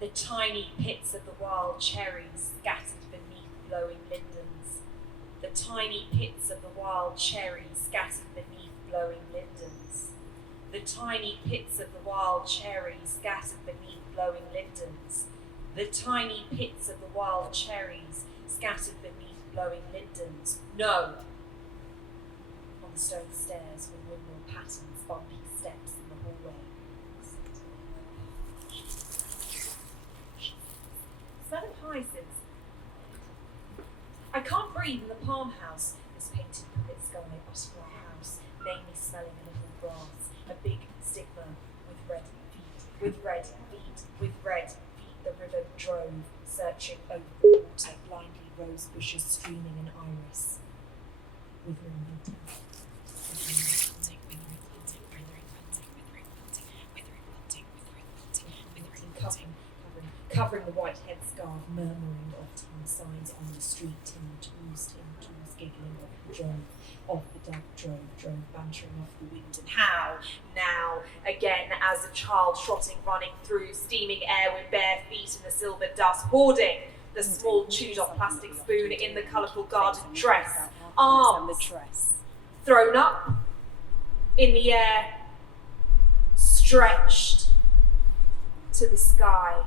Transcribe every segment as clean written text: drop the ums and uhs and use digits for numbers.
The tiny pits of the wild cherries scattered beneath blowing lindens. The tiny pits of the wild cherries scattered beneath blowing lindens. The tiny pits of the wild cherries scattered beneath blowing lindens. The tiny pits of the wild cherries scattered beneath blowing lindens. No! On the stone stairs with windmill patterns, bumpy steps in the hallway. Smell of hyacinths. I can't breathe in the palm house, this painted pulpit sky, butterfly house, mainly smelling a little grass, a big stigma with red feet, with red feet, with red feet. The river drove, searching over the water, blindly rose bushes streaming in iris. Withering winter. Covering the white headscarf, murmuring of tin signs on the street, tin tools, giggling of the dark drove, bantering off the wind. And how, now, again, as a child trotting, running through steaming air with bare feet in the silver dust, hoarding the small chewed-off plastic spoon in the colourful garden dress, arms thrown up in the air, stretched to the sky.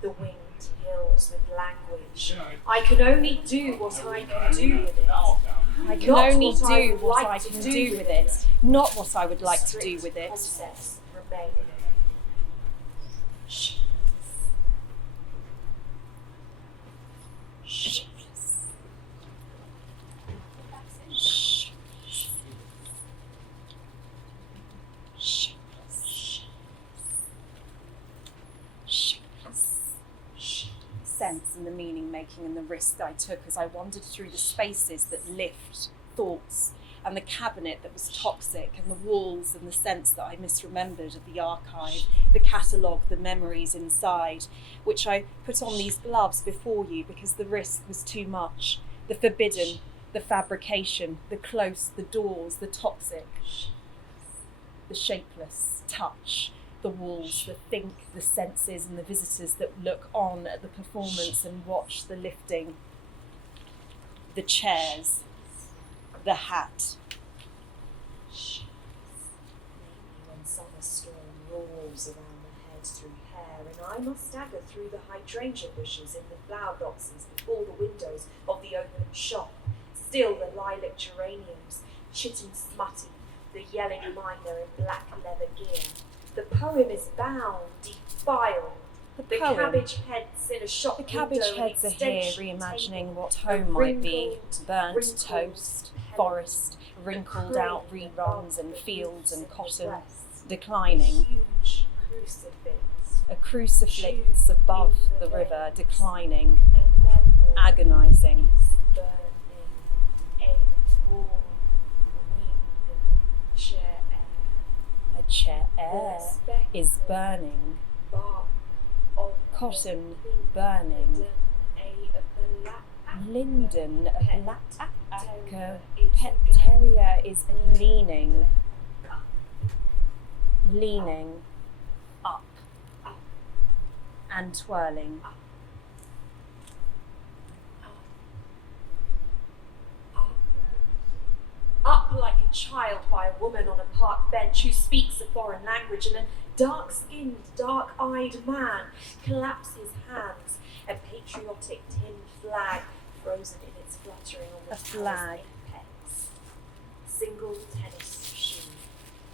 The winged hills with language. I can only do what I can do with it. I can only do what I can do with it, not what I would like to do with it. Concepts remain. Sense and the meaning making and the risk I took as I wandered through the spaces that lift thoughts, and the cabinet that was toxic, and the walls and the sense that I misremembered of the archive, the catalogue, the memories inside, which I put on these gloves before you because the risk was too much. The forbidden, the fabrication, the close, the doors, the toxic, the shapeless touch, the walls, the think, the senses, and the visitors that look on at the performance and watch the lifting, the chairs, the hat. When summer storm roars around the head through hair, and I must stagger through the hydrangea bushes in the flower boxes before the windows of the open shop, still the lilac geraniums, chitting smutty, the yelling miner in black leather gear. The poem is bound, defiled. The cabbage heads in a shop window. The cabbage heads are here reimagining what home might be. Burnt toast, forest, wrinkled out reruns and fields and cotton, declining. Huge crucifix. A crucifix above the river, declining, agonising. A warm winged chair. A chair is burning, cotton burning, linden, a black pet terrier is leaning up and twirling. Up like a child by a woman on a park bench who speaks a foreign language, and a dark-skinned, dark-eyed man claps his hands, a patriotic tin flag frozen in its fluttering on the flag. Apex. Single tennis shoe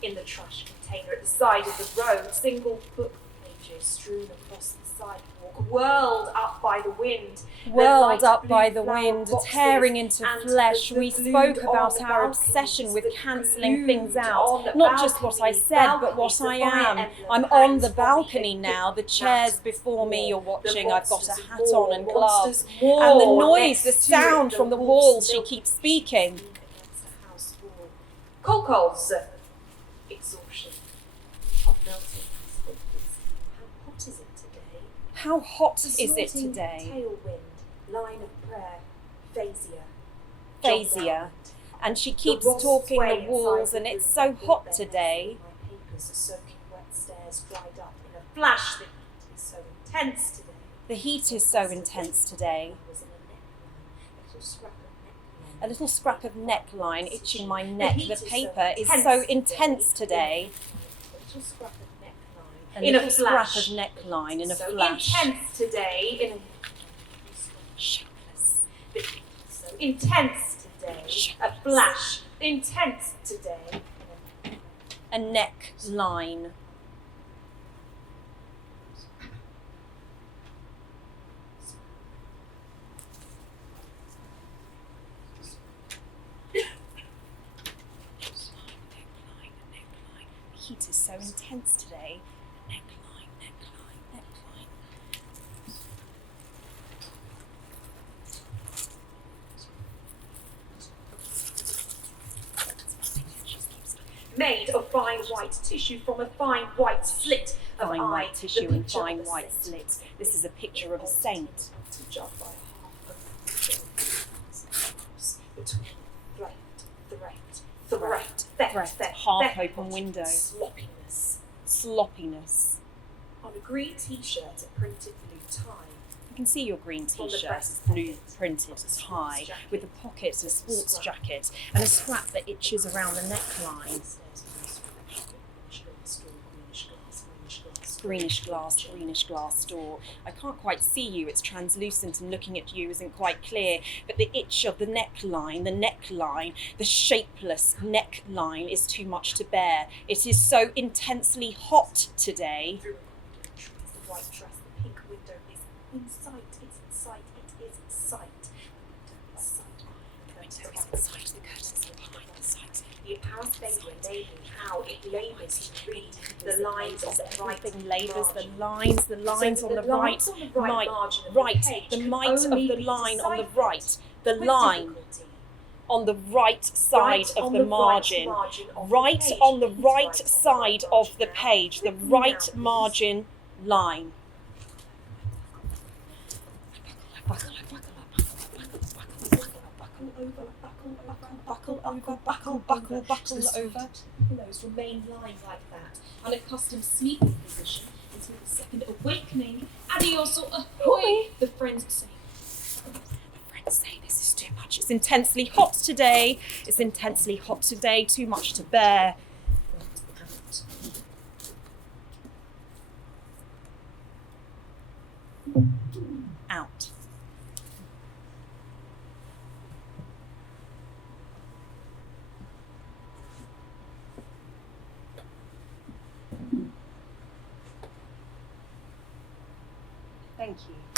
in the trash container at the side of the road, single book page bandages strewn across the sidewalk, whirled up by the wind. Whirled up by the wind, tearing into flesh. We spoke about our obsession with cancelling things out. Not just what I said, but what I am. I'm on the balcony now. The chair's before me, you're watching. I've got a hat on and gloves. And the noise, the sound from the wall, she keeps speaking. Kolkol's exhaustion of melting ice. How hot is it today? How hot is it today? Tailwind, line of prayer, Phasia. And she keeps talking the walls, and it's so hot today. My papers are soaking wet stairs dried up in a flash. The heat is so intense today. The heat is so intense today. A little scrap of neckline itching my neck. The paper is so intense today. A little scrap of neckline in a flash. So intense today in a Shapeless. so intense today. A flash. Intense today. A neckline. The heat is so intense today. Neckline. Made of fine white tissue from a fine white slit of Fine eye. white tissue and picture fine of a white saint. slit. This is a picture of a saint. Threat, half open window. Sloppiness. On a green t-shirt, a printed blue tie. You can see your green On the t-shirt, breast blue pocket, printed tie, with the pockets, a sports jacket, and a strap that itches around the neckline. Greenish glass door. I can't quite see you, it's translucent, and looking at you isn't quite clear, but the itch of the neckline, the shapeless neckline is too much to bear. It is so intensely hot today. The white dress, the pink window is in sight, it's in sight, it is in sight. The window is in sight, the curtains are behind the sight. The apparent label labels how it labels to read the lines of the right Everything labours the lines So on the the right, lines on the right margin of the right, page the can might of only the be line on the deciphered right, the with line difficulty. on the right side of the margin, right page, on the it's right on side the of the margin. page, the Click me right now, please. margin line. Buckle over. Pillows remain lying like that, unaccustomed sleeping position until the second awakening. Adios or ahoy, the friends say. This is too much. It's intensely hot today. Too much to bear. Out. Thank you.